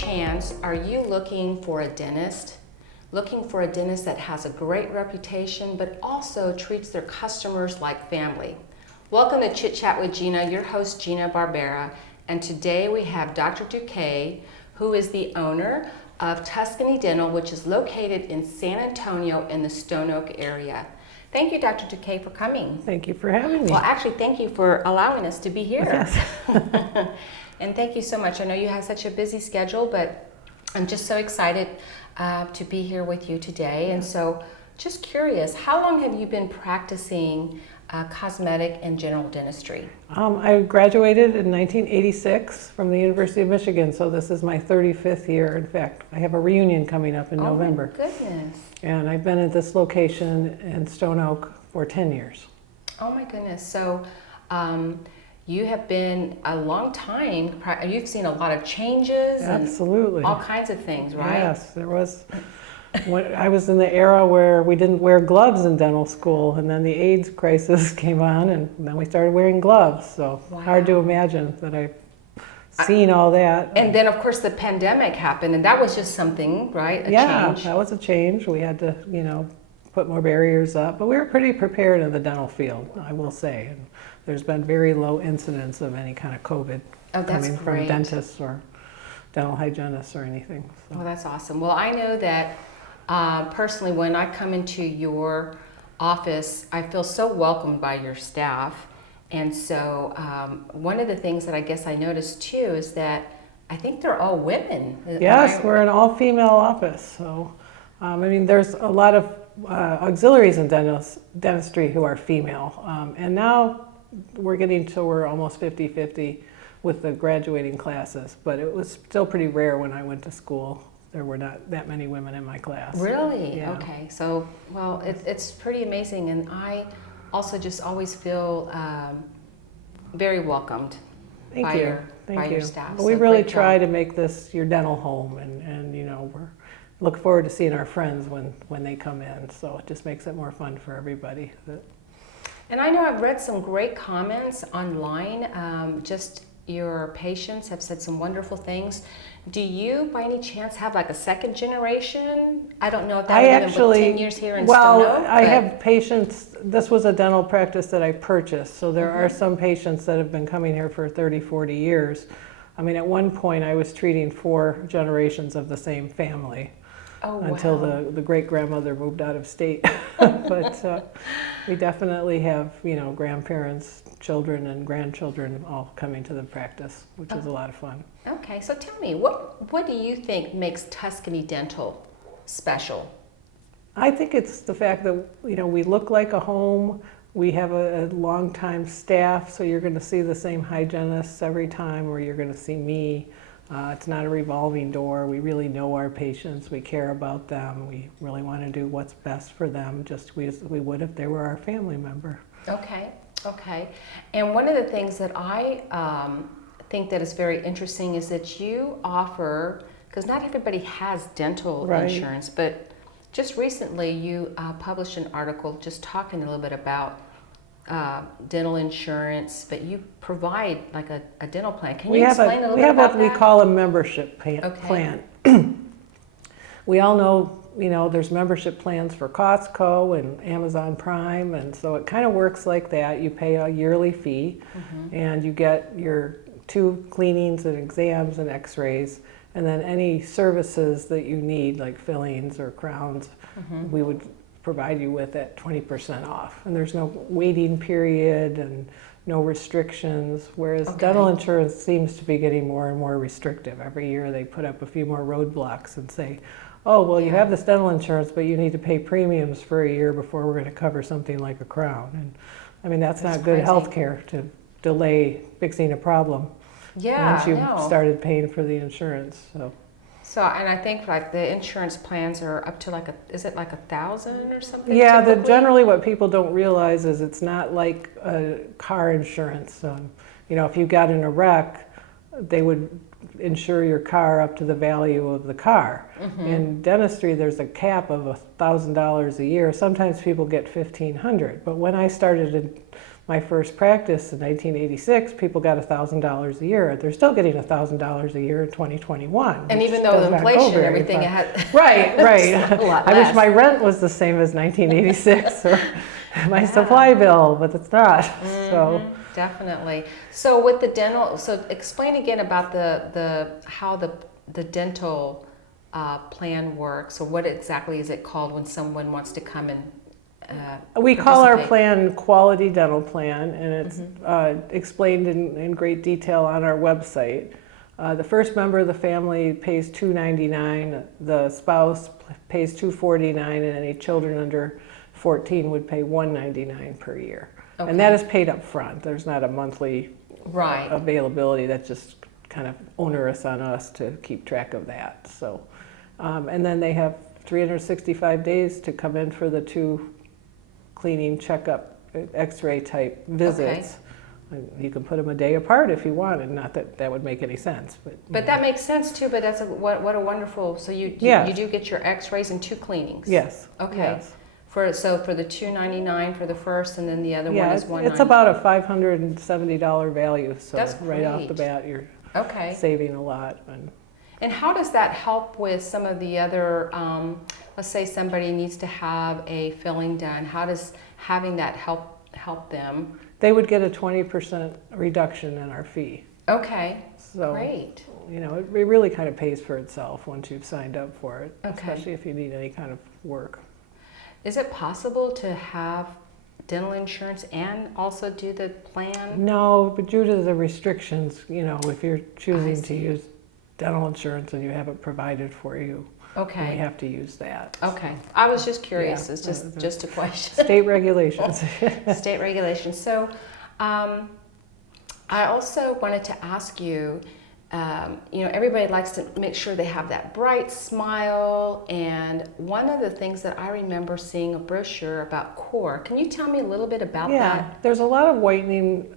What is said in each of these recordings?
chance are you looking for a dentist? Looking for a dentist that has a great reputation but also treats their customers like family? Welcome to Chit Chat with Gina, your host Gina Barbera, and today we have Dr. Duque, who is the owner of Tuscany Dental, which is located in San Antonio in the Stone Oak area. Thank you, Dr. Duque, for coming. Thank you for having me. Well, actually, thank you for allowing us to be here. Yes. And thank you so much. I know you have such a busy schedule, but I'm just so excited to be here with you today. And so, just curious, how long have you been practicing cosmetic and general dentistry? I graduated in 1986 from the University of Michigan, so this is my 35th year. In fact, I have a reunion coming up in November. Oh my goodness. And I've been at this location in Stone Oak for 10 years. Oh my goodness. So you have been a long time, you've seen a lot of changes. Absolutely. And all kinds of things, right? Yes, there was. I was in the era where we didn't wear gloves in dental school, and then the AIDS crisis came on, and then we started wearing gloves. So hard to imagine that I've seen all that. And then, of course, the pandemic happened, and that was just something, right? A change. That was a change. We had to, put more barriers up, but we were pretty prepared in the dental field, I will say. And there's been very low incidence of any kind of COVID coming from dentists or dental hygienists or anything. So. Well, that's awesome. Well, I know that personally, when I come into your office, I feel so welcomed by your staff. And so one of the things that I guess I noticed too is that I think they're all women. Yes, we're an all-female office. So, there's a lot of auxiliaries in dentistry who are female. And now we're getting to we're almost 50-50 with the graduating classes. But it was still pretty rare when I went to school. There were not that many women in my class. Really? Yeah. Okay. So, well, it's pretty amazing. And I also just always feel very welcomed by your staff. Well, we really try to make this your dental home, and we're look forward to seeing our friends when they come in. So it just makes it more fun for everybody. And I know I've read some great comments online. Just your patients have said some wonderful things. Do you, by any chance, have like a second generation? I don't know if that would have been 10 years here in Stone Oak. I have patients. This was a dental practice that I purchased, so there are some patients that have been coming here for 30, 40 years. At one point I was treating 4 generations of the same family. Until the great-grandmother moved out of state. But we definitely have, grandparents, children, and grandchildren all coming to the practice, which is a lot of fun. Okay, so tell me, what do you think makes Tuscany Dental special? I think it's the fact that, we look like a home. We have a long-time staff, so you're going to see the same hygienists every time, or you're going to see me. It's not a revolving door. We really know our patients. We care about them. We really want to do what's best for them, just as we would if they were our family member. Okay. And one of the things that I think that is very interesting is that you offer, because not everybody has dental insurance, but just recently you published an article just talking a little bit about dental insurance, but you provide like a dental plan. Can you explain a little bit about that? We have what we call a membership plan. We all know, there's membership plans for Costco and Amazon Prime, and so it kind of works like that. You pay a yearly fee, and you get your 2 cleanings and exams and x-rays, and then any services that you need, like fillings or crowns, we would provide you with at 20% off. And there's no waiting period and no restrictions, whereas dental insurance seems to be getting more and more restrictive. Every year they put up a few more roadblocks and say, oh, well, you have this dental insurance, but you need to pay premiums for a year before we're going to cover something like a crown. And that's not good health care, to delay fixing a problem once you've started paying for the insurance. So, and I think like the insurance plans are up to is it like 1,000 or something? Yeah, generally what people don't realize is it's not like car insurance. If you got in a wreck, they would insure your car up to the value of the car. In dentistry, there's a cap of $1,000 a year. Sometimes people get $1,500. But when I started in my first practice in 1986, people got $1,000 a year. They're still getting $1,000 a year in 2021. And even though the inflation and everything, it had right. a lot I less. wish my rent was the same as 1986 or my supply bill, but it's not. So definitely. So with the dental, so explain again about how the dental plan works, or what exactly is it called when someone wants to come and we call our plan Quality Dental Plan, and it's explained in great detail on our website. The first member of the family pays $299, the spouse pays $249, and any children under 14 would pay $199 per year. Okay. And that is paid up front. There's not a monthly right. availability. That's just kind of onerous on us to keep track of that. So, and then they have 365 days to come in for the 2 cleaning, checkup, x-ray type visits. Okay. You can put them a day apart if you wanted. Not that that would make any sense, but that makes sense too. But that's what a wonderful. So you do get your x-rays and 2 cleanings. Yes. Okay. Yes. For the $299 for the first, and then the other one is $199. It's about a $570 value. So that's right great. off the bat, you're saving a lot. And how does that help with some of the other, let's say somebody needs to have a filling done, how does having that help them? They would get a 20% reduction in our fee. Okay, so, great. It really kind of pays for itself once you've signed up for it, okay. Especially if you need any kind of work. Is it possible to have dental insurance and also do the plan? No, but due to the restrictions, if you're choosing to use dental insurance and you have it provided for you, we have to use that. Okay, I was just curious. It's just a question. State regulations. State regulations. So, I also wanted to ask you. Everybody likes to make sure they have that bright smile, and one of the things that I remember seeing a brochure about core. Can you tell me a little bit about that? Yeah, there's a lot of whitening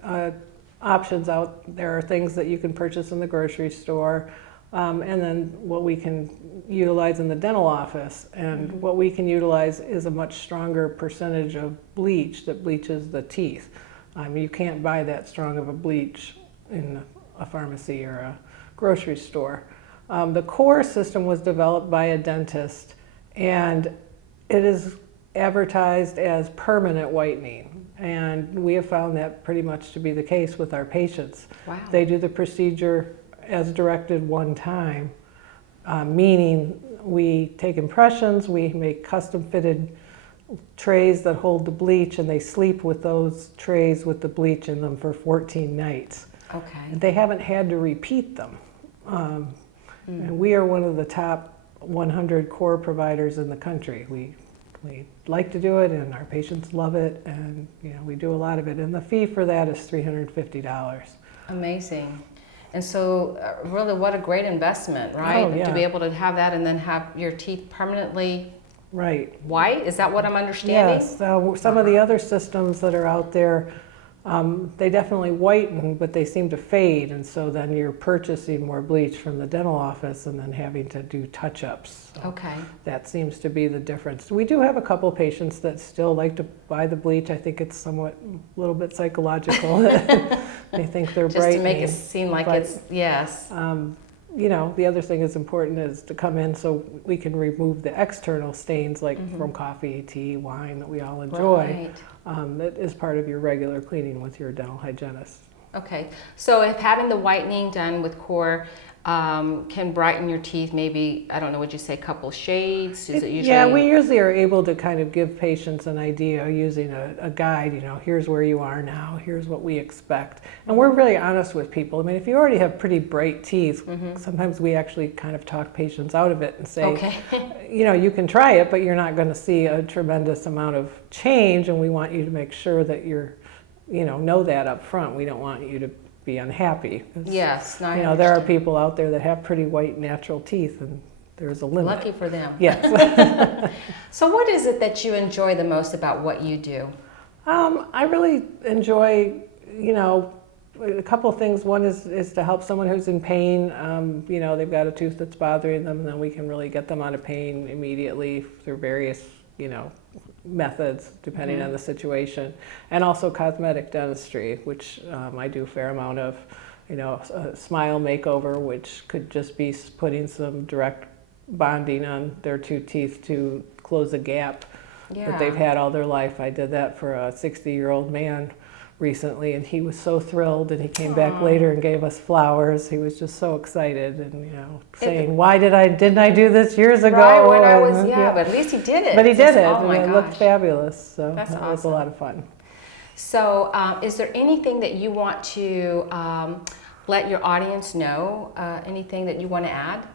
options out there, things that you can purchase in the grocery store, and then what we can utilize in the dental office. And what we can utilize is a much stronger percentage of bleach that bleaches the teeth. You can't buy that strong of a bleach in a pharmacy or a grocery store. The core system was developed by a dentist, and it is advertised as permanent whitening, and we have found that pretty much to be the case with our patients. Wow. They do the procedure as directed one time, meaning we take impressions, we make custom fitted trays that hold the bleach, and they sleep with those trays with the bleach in them for 14 nights. Okay. They haven't had to repeat them. And we are one of the top 100 core providers in the country. We like to do it, and our patients love it, and we do a lot of it. And the fee for that is $350. Amazing. And so really what a great investment, right? Oh, yeah. To be able to have that and then have your teeth permanently white? Is that what I'm understanding? Yes. Some of the other systems that are out there, they definitely whiten, but they seem to fade, and so then you're purchasing more bleach from the dental office and then having to do touch-ups. So okay. That seems to be the difference. We do have a couple patients that still like to buy the bleach. I think it's somewhat a little bit psychological. They think they're just brightening. to make it seem like it's, yes. The other thing that's important is to come in so we can remove the external stains, like from coffee, tea, wine that we all enjoy. Right. That is part of your regular cleaning with your dental hygienist. Okay, so if having the whitening done with core can brighten your teeth, maybe, I don't know, would you say a couple shades? Is it usually? Yeah, we usually are able to kind of give patients an idea using a guide, here's where you are now, here's what we expect. And we're really honest with people. I mean, if you already have pretty bright teeth, sometimes we actually kind of talk patients out of it and say, okay. You can try it, but you're not going to see a tremendous amount of change, and we want you to make sure that you're, know that up front. We don't want you to be unhappy. Yes, there are people out there that have pretty white natural teeth, and there's a limit. Lucky for them. Yes. So what is it that you enjoy the most about what you do? I really enjoy, a couple of things. One is to help someone who's in pain. They've got a tooth that's bothering them, and then we can really get them out of pain immediately through various methods depending on the situation, and also cosmetic dentistry, which I do a fair amount of. A smile makeover, which could just be putting some direct bonding on their 2 teeth to close a gap that they've had all their life. I did that for a 60-year-old man recently, and he was so thrilled, and he came back later and gave us flowers. He was just so excited, and saying, why didn't I do this years ago? Right, when I was, but at least he did it. But he did it, oh and it looked fabulous, so That's that awesome. was a lot of fun. So is there anything that you want to let your audience know, anything that you want to add?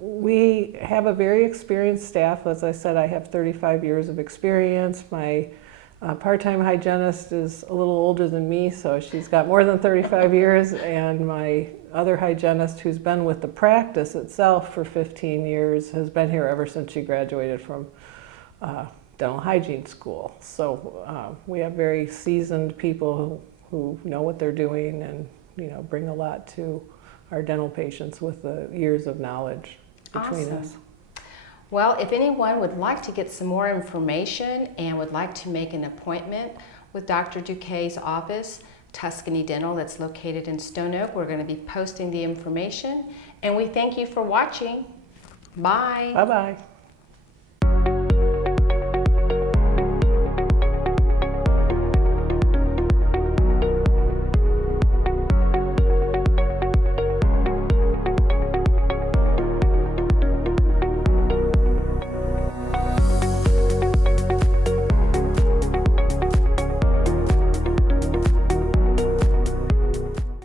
We have a very experienced staff. As I said, I have 35 years of experience. My part-time hygienist is a little older than me, so she's got more than 35 years, and my other hygienist, who's been with the practice itself for 15 years, has been here ever since she graduated from dental hygiene school. So we have very seasoned people who know what they're doing and bring a lot to our dental patients with the years of knowledge between us. Well, if anyone would like to get some more information and would like to make an appointment with Dr. Duque's office, Tuscany Dental, that's located in Stone Oak, we're going to be posting the information. And we thank you for watching. Bye. Bye-bye.